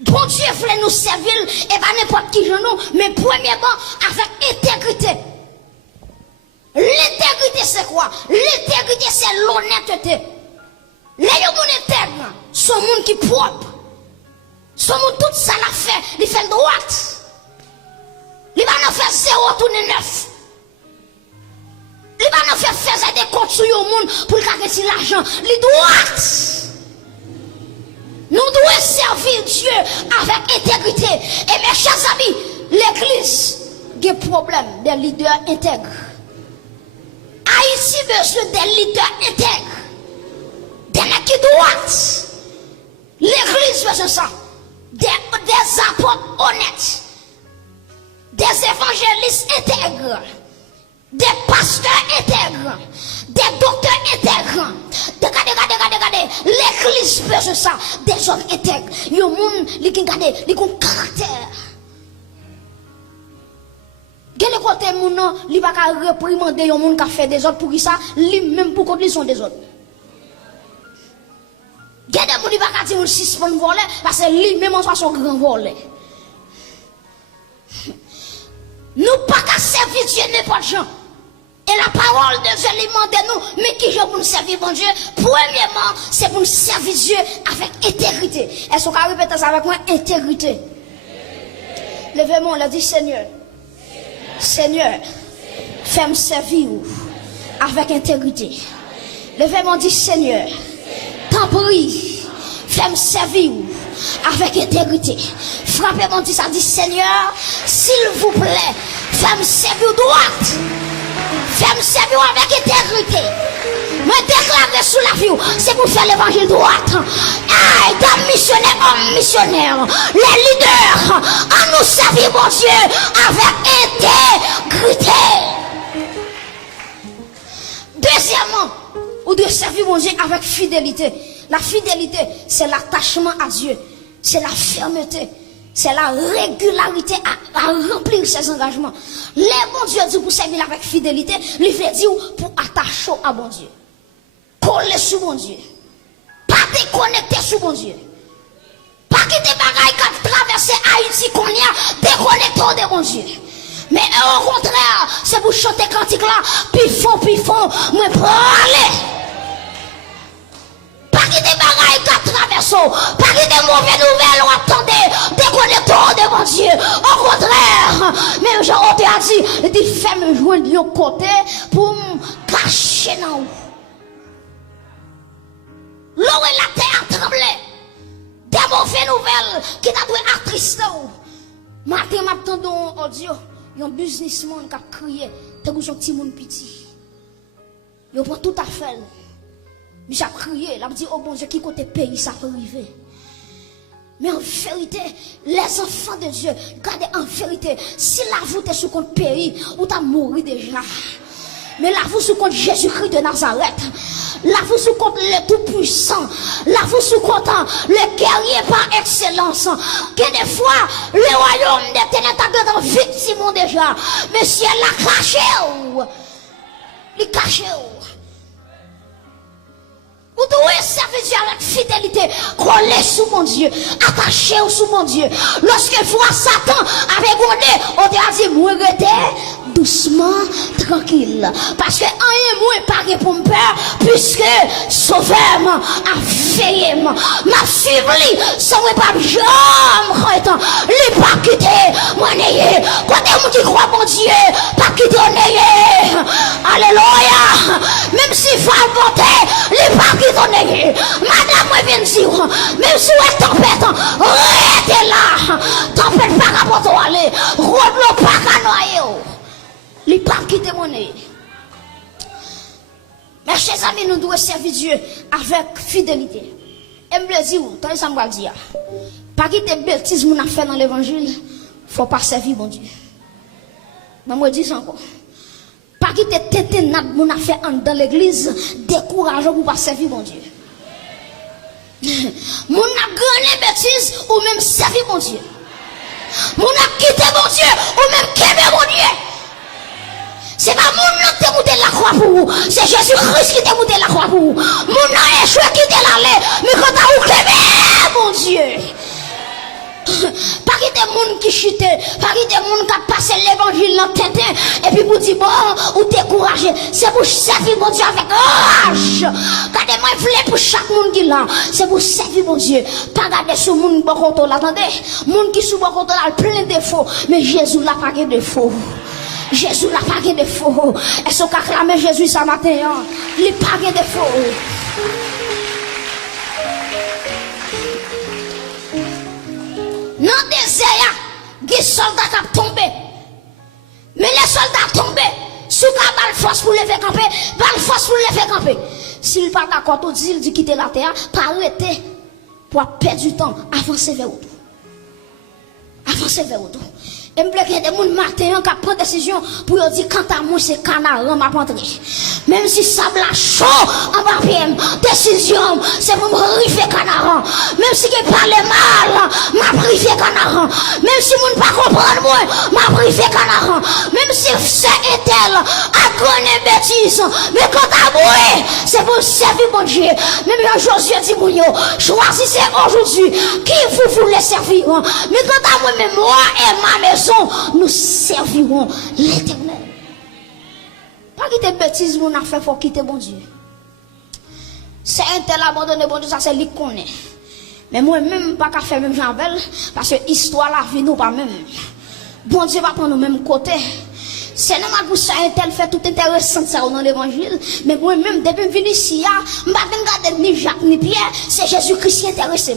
Bon Dieu voulait nous servir et pas n'importe qui genou, mais premièrement avec intégrité. L'intégrité c'est quoi? L'intégrité c'est l'honnêteté. Les gens intègres sont monde qui propre. Sont monde tout ça l'a fait, il fait droite. Il va nous faire 0 tourner 9. Il va nous faire des comptes sur le monde pour gagner l'argent. Il droite. Nous devons servir Dieu avec intégrité. Et mes chers amis, l'église a un problème des leaders intègres. Haïti besoin des leaders intègres. Des mecs qui droites. L'église besoin ça. Des apôtres honnêtes. Des évangélistes intègres. Des pasteurs intègres. Des docteurs intègres. Regardez. L'église besoin ça. Des hommes intègres. Yon moun, li kon caractère. Quel côté moun non, li pa ka réprimander yon moun ka fait des autres pour qui ça, li même pour contre sont des autres. Gade moun li pa ka di moun suspend voler parce que li même en soit son grand voler. Nous pas qu'à servir Dieu n'importe gens. Et la parole de Dieu lui demande nous, mais qui je pour nous servir bon Dieu? Premièrement, c'est pour nous servir Dieu avec intégrité. Est-ce qu'on peut répéter ça avec moi? Intégrité. Levez-moi, on l'a dit Seigneur. Seigneur, fais-moi servir avec intégrité. Levez-moi, dit Seigneur, t'en prie, fais-moi servir avec intégrité. Frappez-moi, dit ça, dit Seigneur, s'il vous plaît, fais-moi servir droite. Fais-moi servir avec intégrité. Me déclarer sous la vie, c'est pour faire l'évangile droit. Aïe, dame missionnaire, homme missionnaire, les leaders, à nous servir, mon Dieu, avec intégrité. Deuxièmement, ou de servir, mon Dieu, avec fidélité. La fidélité, c'est l'attachement à Dieu, c'est la fermeté. C'est la régularité à remplir ses engagements. Les bons Dieu dit pour servir avec fidélité, il veut dire pour attacher à bon Dieu. Coller sur bon Dieu. Pas déconnecter sur bon Dieu. Pas quitter bagaille qui traverser Haïti qu'on y a déconnecter de bon Dieu. Mais au contraire, c'est pour chanter cantique là, pifon, moi pour aller. Pas quitter bagaille qui traverse, pas quitter mauvaises nouvelles, ou attendez, déconnecter de mon Dieu. Au contraire, même Jean te a dit, il dit, fais me joindre de l'autre côté pour me cacher dans vous. L'eau et la terre tremblaient. Des mauvaises nouvelles qui t'a dû attrister. Matin, m'attendons en audio, il y a un businessman qui a crié, t'as vu son petit monde petit. Il prend tout à fait. Mais j'ai crié, il a dit, oh bon Dieu, qui côté pays ça peut arriver. Mais en vérité, les enfants de Dieu, regardez en vérité, si la voûte est sous compte pays, ou t'as mouru déjà. Mais la voûte sous compte Jésus-Christ de Nazareth. La vous sous compte le tout-puissant. La vous sous compte le guerrier par excellence. Que des fois, le royaume des ténèbres a victime déjà. Mais si elle l'a caché, il caché. Vous devez servir Dieu avec fidélité, coller sous mon Dieu, attaché sous mon Dieu. Lorsque voit Satan avec gondé, on te a dit, moi doucement, tranquille. Parce que rien moins pas pour me peur, puisque sauveur a veillé, m'a suivi, sans pas jamais, les pas quitté, moi n'ayez, quand on dit croit mon Dieu, pas quitté, n'ayez. Alléluia. Même si faut inventer, les pas quitté, n'ayez. Madame, moi viens dire, même si vous êtes tempête, restez là. Tempête pas qu'à pour toi aller, roule pas qu'à noyer. Les papes qui témoignent. Mes chers amis, nous devons servir Dieu avec fidélité. Et me le dire, tant ça me dire. Pas quitter bêtises qu'on a fait dans l'évangile, faut pas servir mon Dieu. Mais moi dis encore. Pas quitter téténat qu'on a fait dans l'église, décourageant pour pas servir mon Dieu. Mon a gagné bêtises ou même servir mon Dieu. Mon a quitté mon Dieu ou même quitté mon Dieu. C'est pas mon qui t'a monté la croix pour vous. C'est Jésus-Christ qui t'a monté la croix pour vous. Mon a échoué qui t'a l'allé. Mais quand t'as oublié, mon Dieu. Pas qu'il y ait des gens qui chutent. Pas qu'il y ait des gens qui passent l'évangile dans tête. Et puis pour dire bon, ou décourager. C'est pour servir mon Dieu avec rage. Regardez-moi, il voulait pour chaque monde qui est là. C'est pour servir mon Dieu. Pas garder ce monde bon contrôle. Attendez. Monde qui sous bon contrôle a plein de défauts. Mais Jésus n'a pas de défauts. Jésus n'a pas de défaut. Est-ce qu'on a clamé Jésus ce matin? Il n'a pas de défaut. Dans le désert, des soldats qui ont tombé. Mais les soldats tombés, sous la balle force pour lever camper, balle force pour lever camper. S'il n'est pas d'accord, il dit quitter la terre, pas arrêter pour perdre du temps, avancer vers autour. Avancer vers autour. Et me plaît qu'il y a des gens matin qui prennent décision pour dire quand à moi c'est canard m'a rentré. Même si ça la chaud en papier, décision c'est pour me rifler canard. Même si je parle mal, m'a rifler canard. Même si je ne pas comprendre moi, m'a rifler canard. Même si c'est tel à connaître bêtise, mais quand à moi c'est pour servir mon Dieu. Même Josué dit mon yo, choisissez aujourd'hui qui vous voulez servir. Mais quand à moi même moi et ma maison nous servirons l'Éternel. Pas quitter bêtise, mon affaire, faut quitter bon Dieu. C'est un tel abandonné, bon Dieu, ça c'est lui qu'on connaît. Mais moi-même, pas qu'à faire même Jean-Bel, parce que l'histoire, la vie, nous pas même. Bon Dieu va prendre nous même côté. C'est normal pour ça, un tel fait tout intéressant ça dans l'évangile. Mais moi-même, depuis que je viens ici, je ne vais pas regarder ni Jacques ni Pierre, c'est Jésus-Christ qui intéresse.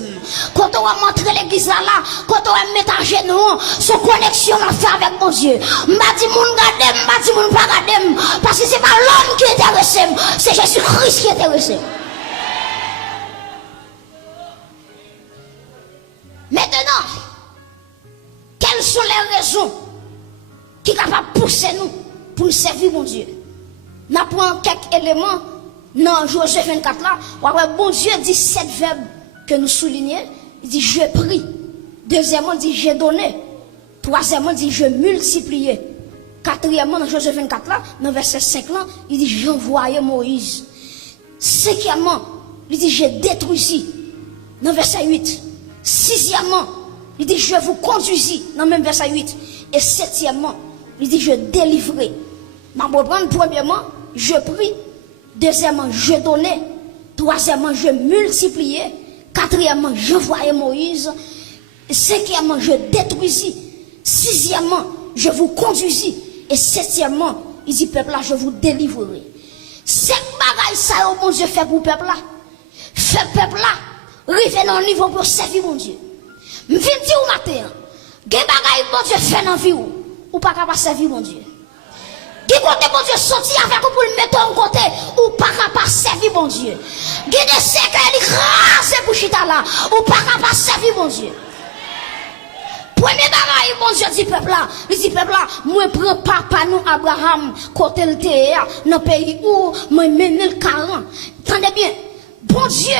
Quand on va montrer l'église là, quand on va mettre à genoux, son connexion à faire avec mon Dieu. Je ne vais pas dire mon garder, je ne vais pas dire mon pas garder, parce que ce n'est pas l'homme qui intéresse, c'est Jésus-Christ qui intéresse. Maintenant, quelles sont les raisons qui sont capables de pousser nous pour nous servir mon Dieu? Nous prenons quelques éléments dans Josué 24 là. Bon Dieu dit 7 verbes que nous soulignons. Il dit je prie. Deuxièmement, il dit j'ai donné. Troisièmement, il dit je multiplié. Quatrièmement, dans Josué 24 là, dans verset 5 là, il dit j'ai envoyé Moïse. Cinquièmement, il dit j'ai détruit. Dans verset 8. Sixièmement, il dit je vous conduisis. Dans même verset 8. Et septièmement, il dit je délivrerai. Premièrement, je prie. Deuxièmement, je donnais. Troisièmement, je multipliais. Quatrièmement, je voyais Moïse. Cinquièmement, je détruisis. Sixièmement, je vous conduisis. Et septièmement, il dit peuple là, je vous délivrerai. Cinq bagailles ça, mon Dieu, fait pour peuple là. Fait peuple là. Rive dans le niveau pour servir mon Dieu. Je viens dire au matin, des bagailles mon Dieu fait dans la vie ou pas capable de servir mon Dieu. Qui côté mon Dieu sorti avec vous pour le mettre en côté ou pas capable de servir mon Dieu. Qui des secrets écrasés pour chita là ou pas capable de servir mon Dieu. Premier bagaille mon Dieu dit peuple là, il dit peuple là, moi prends papa nous Abraham côté le terre dans pays où moi mène le 40. Attendez bien. Bon Dieu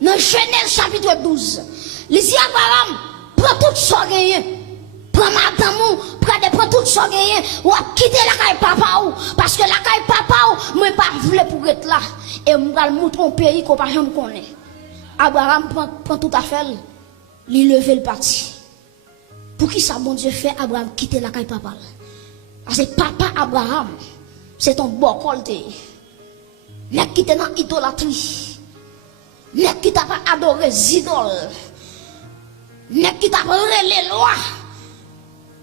dans Genèse chapitre 12. Il dit Abraham, prends tout ça gagné. Prends madame, prends tout ça gagné. Ou quitter la caille papa ou. Parce que la caille papa ou, moi pas voulu pour être là. Et moi vais montrer un pays qu'on pas jamais connaît. Abraham prend tout à fait. Il lever le parti. Pour qui ça bon Dieu fait Abraham quitter la caille papa? Parce que papa Abraham, c'est ton bon colté. Mais quitter dans idolâtrie. Mais qui t'a pas adoré les idoles. Mais qui t'a pas les lois.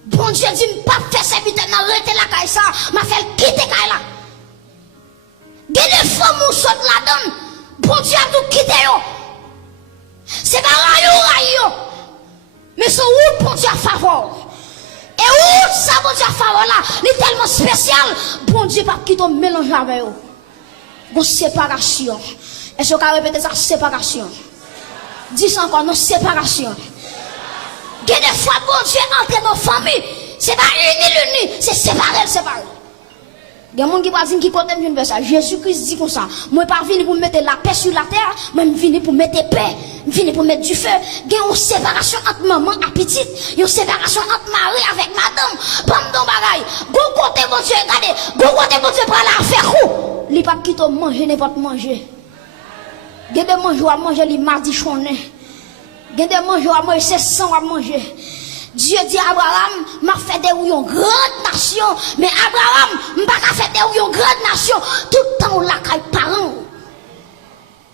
Bon Dieu dit, pas faire serviteur, n'a arrêté la caille ça, m'a fait quitter caille là. Des femmes ou saute la donne. Bon Dieu a tout quitté yo. C'est pas rayo. Mais c'est où bon Dieu a faveur. Et où ça bon Dieu a faveur là, il est tellement spécial. Bon Dieu pas quitter mélange avec eux. Une séparation. Est-ce qu'on peut répéter ça? Séparation. Dis encore, non, séparation. Il y a des fois, bon Dieu entre nos familles. C'est pas uni, c'est séparé. Il y a des gens qui parlent qui côté me ça. Jésus-Christ dit comme ça. Moi, pas venu pour mettre la paix sur la terre, moi, je venu pour mettre paix. Je venu pour mettre du feu. Il y a une séparation entre maman et petite. Il y a une séparation entre mari avec madame. Pendant bagaille. Go côté, bon Dieu, regardez. Go côté, bon Dieu, prend la faire où? Il pas quitte manger, n'importe manger. Il y a des manger à manger les mardis chonés. Il y a des manger à manger, c'est sang à manger. Dieu dit à Abraham, m'a fait des une grande nation. Mais Abraham, m'a fait des une grande nation. Tout le temps, on l'a caille parents.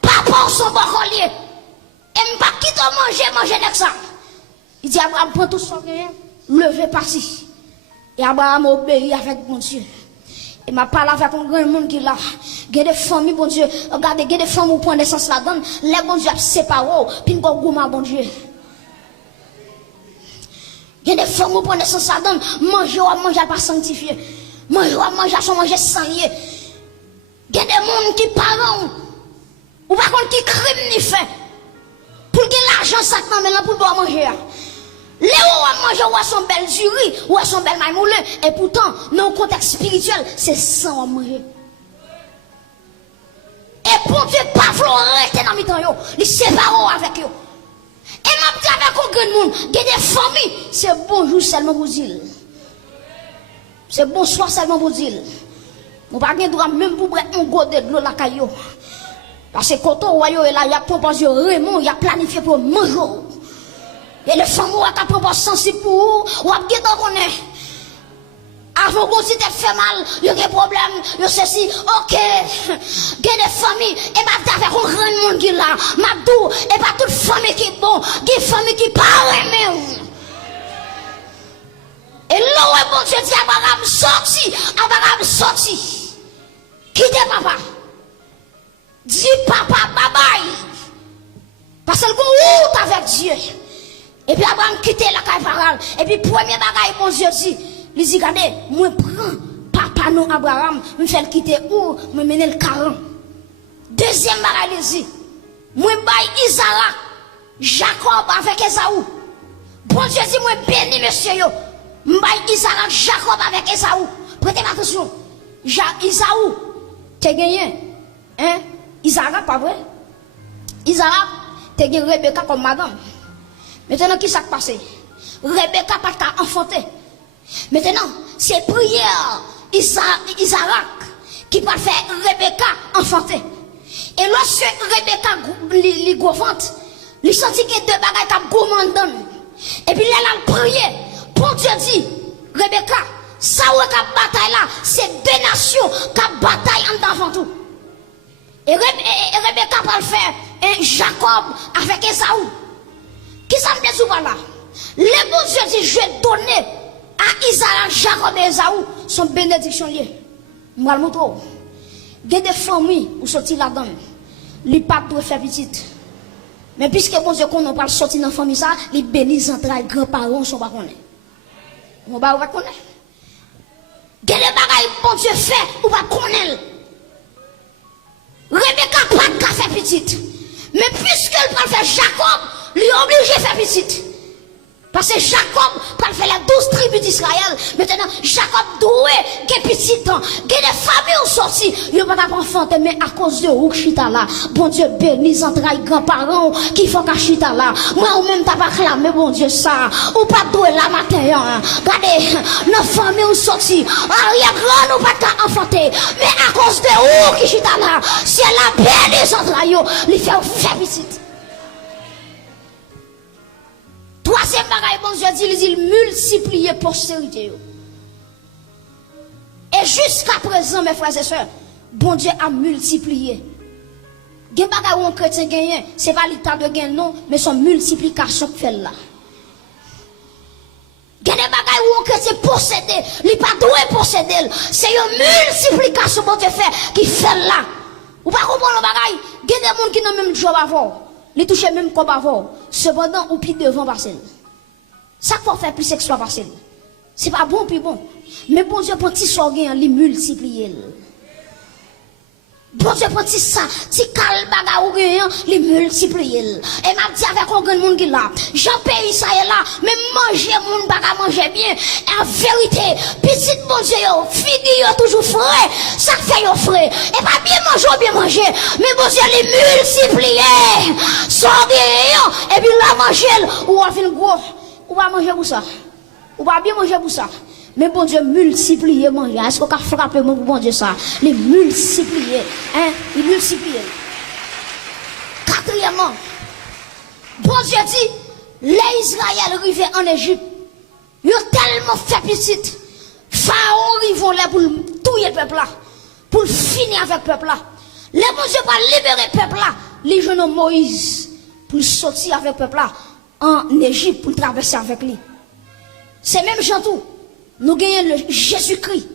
Papa, son bon collier. Et m'a quitte manger avec ça. Il dit Abraham, prends tout son gain, levez parti. Et Abraham obéit avec mon Dieu. Et m'a parlé avec un grand monde qui là. Il y a des familles, bon Dieu. Regardez, il y a des femmes qui prennent naissance là-dedans. Les bon Dieu séparent. Puis nous avons bon Dieu. Il y a des femmes qui prennent naissance là-dedans. Manger ou manger pas sanctifié. Manger ou manger sans manger sans lié. Il y a des gens qui parlent. Ou par contre qui criment ni fait. Pour que l'argent ça mais là pour boire manger. Les ou manger ou son belle du riz ou son belle maïmoule. Et pourtant, dans le contexte spirituel, c'est sans à manger. Et pour Dieu, pas vouloir rester dans le temps, il sépare avec eux. Et m'a dit avec un grand monde, il y a des familles, c'est bonjour seulement pour dire. C'est bonsoir seulement pour dire. On va pas droit même pour prendre un godet de l'eau la caillou. Parce que quand on voit là, il y a proposé Raymond, il y a planifié pour manger. Et les femmes ont proposé sensible pour ou à bien qu'on est. Avant qu'on s'était fait mal, il y a des problèmes, il y a ceci, ok. Il y a des familles, et pas avec un grand monde qui est là. Mabdou, et pas toute famille qui est bon, il y a des familles qui parlent même. Et là où bon Dieu dit, Abraham sorti. Quittez papa. Dis papa, bye bye. Parce que route avec Dieu. Et puis Abraham quitté la caille parole. Et puis premier bagaille, bon Dieu dit, il dit, regardez, moi prends papa nous Abraham, me fait quitter où, me mener le 40. Deuxième bagaille, il dit, moi baille Isaac, Jacob avec Esaou. Bon Dieu dit, moi béni monsieur yo. M'baille Isaac, Jacob avec Esaou. Prêtez attention. Esaou, t'es gagné. Hein? Isaac, pas vrai? Isaac, t'es gagné Rebecca comme madame. Maintenant, qui s'est passé? Rebecca pas qu'à enfanter. Maintenant, c'est prière Isaac qui va faire Rebecca enfanter. Et lorsque Rebecca li gouvante, il sentit que deux bagages comme commandant. Et puis là, elle a prié. Pour Dieu dit, Rebecca, ça ou la bataille là, c'est deux nations qui bataillent en avant tout. Et Rebecca va le faire un Jacob avec Esaou. Qui ça me dit souvent là? Le bon Dieu dit, je vais donner à Isaac, Jacob et Esaou son bénédiction liée. Je vais le montrer. Il y a des familles où sortir là-dedans. Les papes doivent faire petite. Mais puisque bon Dieu qu'on n'a pas sorti dans la famille ça, les bénis entrailles, grands-parents sont pas connus. On va pas connaître. Il y a des bagailles bon Dieu fait ou pas connaître. Rebecca pas de faire petite. Mais puisqu'elle va faire Jacob, lui obligé de faire petite. Parce que Jacob va faire les 12 tribus d'Israël. Maintenant, Jacob doit get petit temps. Il y a des familles qui sont sorties. Il n'y a pas d'enfant, mais à cause de où chita là. Bon Dieu bénisse entrailles grands-parents qui font qu'à chita là. Moi ou même t'as pas clamé, bon Dieu ça. Ou pas doué la matin. Regardez, nos familles sont sorties. Il y a grand ou pas qu'à enfanter. Mais à cause de où qui chita là. Si elle a bénisse entrailles, il fait faire petite. Troisième bagaille, bon Dieu dit, il multiplier postérité. Et jusqu'à présent, mes frères et sœurs, bon Dieu a multiplié. Gen bagaille où un chrétien gagne, c'est pas l'état de gain non, mais son multiplication qui fait là. Gen des bagaille où un chrétien possède, il pas doué posséder, c'est une multiplication bon Dieu fait qui fait là. Ou pas comprendre le bagaille, gen des gens qui n'ont même job avant. Les toucher même comme avant. Cependant, ou plus devant passer. Ça faut faire plus que soit passer. C'est pas bon puis bon. Mais bon Dieu prend petit sorgin, les multiplier. Bon Dieu prend petit ça, petit calme baga ou gagnant, les multiplier. Et m'a dit avec un grand monde qui là, Jean pays ça est là, mais manger moun baga manger bien. En vérité, petit bon Dieu yo, figure toujours frais, ça fait yo frais. Et pas bien manger ou bien manger, mais bon Dieu les multiplier. Sorgin, et puis la manger ou on fin gros, ou va manger pour ça. Ou va bien manger pour ça. Mais bon Dieu multiplier manger. Est-ce qu'on a frappé mon bon Dieu ça? Les multiplier. Hein? Les multiplier. Quatrièmement, bon Dieu dit, les Israéliens arrivés en Égypte, ils ont tellement fait petite. Pharaon arrivent là pour tuer le peuple là. Pour finir avec le peuple là. Les bon Dieu va libérer le peuple là. Les jeunes Moïse pour sortir avec le peuple là en Égypte pour traverser avec lui. C'est même Jantou. Nous gagnons le Jésus-Christ,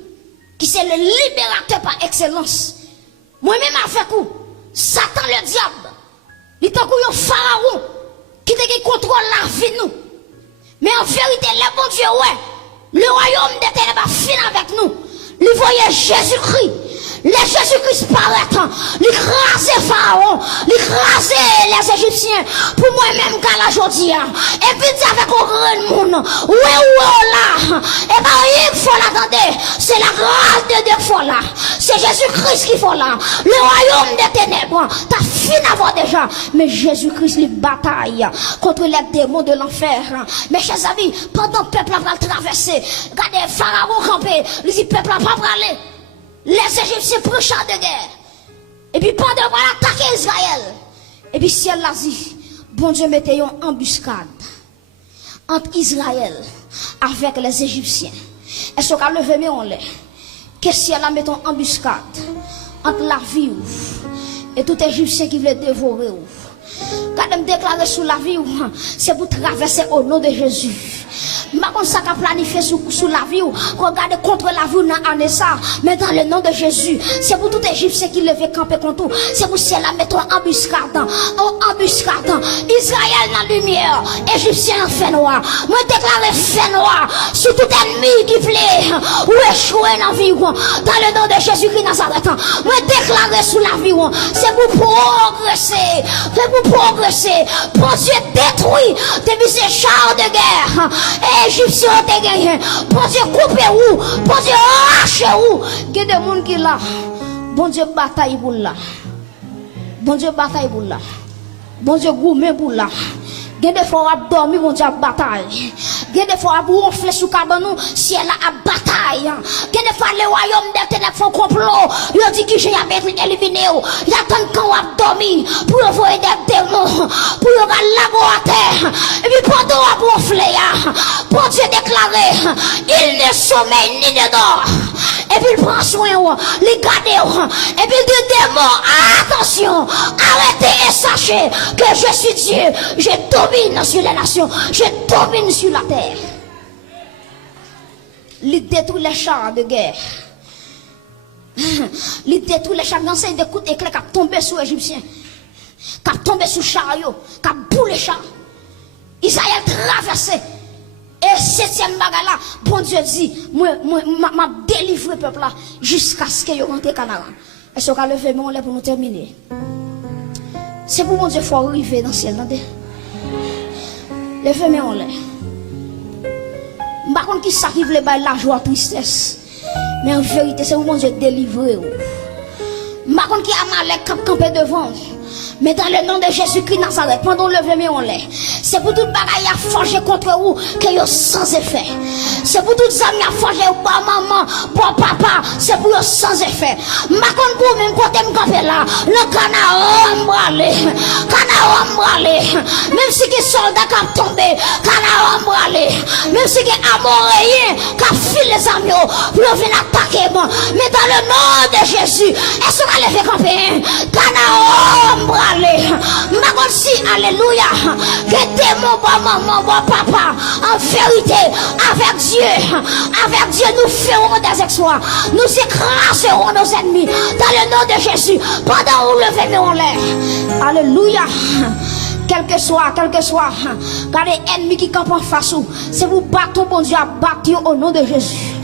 qui c'est le libérateur par excellence. Moi-même avec vous, Satan le diable, il est un pharaon qui contrôle la vie nous. Mais en vérité, le bon Dieu, ouais, le royaume des ténèbres finit avec nous. Il voyait Jésus-Christ. Les Jésus-Christ paraît, l'écraser Pharaon, l'écraser les Égyptiens, pour moi-même, qu'à la journée, et puis dire avec un grand monde, ouais, là, et bien, il faut l'attendre, c'est la grâce de Dieu qu'il faut là, c'est Jésus-Christ qu'il faut là, le royaume des ténèbres, t'as fini d'avoir déjà, mais Jésus-Christ, les bataille contre les démons de l'enfer, mes chers amis, pendant que le peuple va traverser, regardez, Pharaon campé, il dit, peuple va pas aller. Les Égyptiens prennent char de guerre. Et puis pendant qu'on va attaquer Israël. Et puis ciel l'a dit, bon Dieu mettait une embuscade entre Israël avec les Égyptiens. Est-ce qu'on a levé mais on l'est? Que si elle a mis en embuscade entre la vie et tout Égyptien qui veut dévorer. Quand elle me déclare sous la vie, c'est pour traverser au nom de Jésus. Maintenant, ça a planifié sous la vie, regardez contre la vie dans l'année ça, mais dans le nom de Jésus, c'est pour tout Égyptien qui levait camper contre tout, c'est pour si elle a mis en embuscade, Israël dans la lumière, Égyptien en fait noir. Moi, déclare fait noir sur tout ennemi qui voulait ou échouer dans la vie, dans le nom de Jésus-Christ Nazareth. Moi, déclare sous la vie, c'est pour progresser, pour Dieu détruit depuis ces chars de guerre. Égyptiens ont gagné. Bon Dieu couper où? Bon Dieu arracher où? Il y a des gens qui là. Bon Dieu bataille pour là. Bon Dieu bataille pour là. Bon Dieu gourmet pour là. Il y a des fois où dormir, bon Dieu bataille. Il y a des fois où on fait sous cabanon, si elle a bataille. Il y a des fois les royaumes des ténèbres font complot. Ils disent que j'ai éliminé. Ils attendent quand on a dormi pour envoyer des démons, pour aller là-bas à terre. Et puis pendant on a gonflé, pour Dieu déclarer, il ne sommeille ni ne dort. Et puis il prend soin, il garde. Et puis il dit démons, attention, arrêtez et sachez que je suis Dieu. Je domine sur les nations, je domine sur la terre. Il détruit les chars de guerre. Il détruit les chars d'enseigne de coups d'éclairs qui ont tombé sur les Égyptiens, qui ont tombé sur les chariots, qui ont boulé les chars. Israël traversé. Et septième bagarre là, bon Dieu dit, moi, m'a délivré le peuple là, jusqu'à ce que je rentre au Canada. Est-ce qu'on a levé mon lait pour nous terminer? C'est pour mon Dieu, il faut arriver dans le ciel. Levez mon lait. Je ne sais pas qui ça qui veut la joie, la tristesse. Mais en vérité, c'est pour mon Dieu délivrer. Je ne sais pas qui a mal campé devant. Mais dans le nom de Jésus-Christ Nazareth, pendant le lever mon lait, c'est pour tout bagaille à forger contre vous que vous sans effet. C'est pour tout amis à forger pour maman, pour papa, c'est pour vous sans effet. Ma contre vous même côté me camper là, le canard embralé, même si les soldats qui tombé, canard embralé, même si les amoréens qui filent les amis pour venir attaquer moi. Mais dans le nom de Jésus, est-ce qu'on va lever camper? Canard embralé. Si, alléluia, que démon, maman, papa, en vérité, avec Dieu, nous ferons des exploits, nous écraserons nos ennemis, dans le nom de Jésus, pendant où le verrons l'air. Alléluia. Quel que soit, car les ennemis qui campent en face, c'est vous battre, bon Dieu, à battre au nom de Jésus.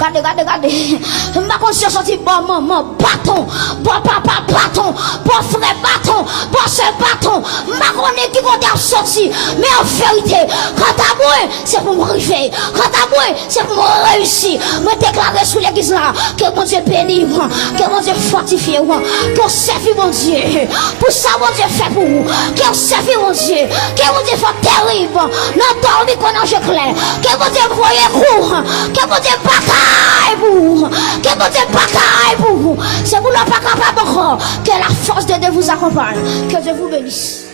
Regardez. Ma conscience sorti bon maman, bâton, bon papa, bâton, bon frère, bâton, bon soeur, bâton. Ma connaît qui compte sorti. Mais en vérité, quant à moi, c'est pour me arriver. Quant à moi, c'est pour me réussir. Me déclarer sous l'église là, que mon Dieu bénisse, que mon Dieu fortifie, que serve mon Dieu. Pour ça, mon Dieu fait pour vous. Que serve mon Dieu. Que mon Dieu fait terrible. Non, dormi qu'on a je clair. Que mon Dieu voyait court. Que mon Dieu bataille. Que mon Dieu bataille pour vous. C'est vous ne pas capable encore. Que la force de Dieu vous accompagne. Que Dieu vous bénisse.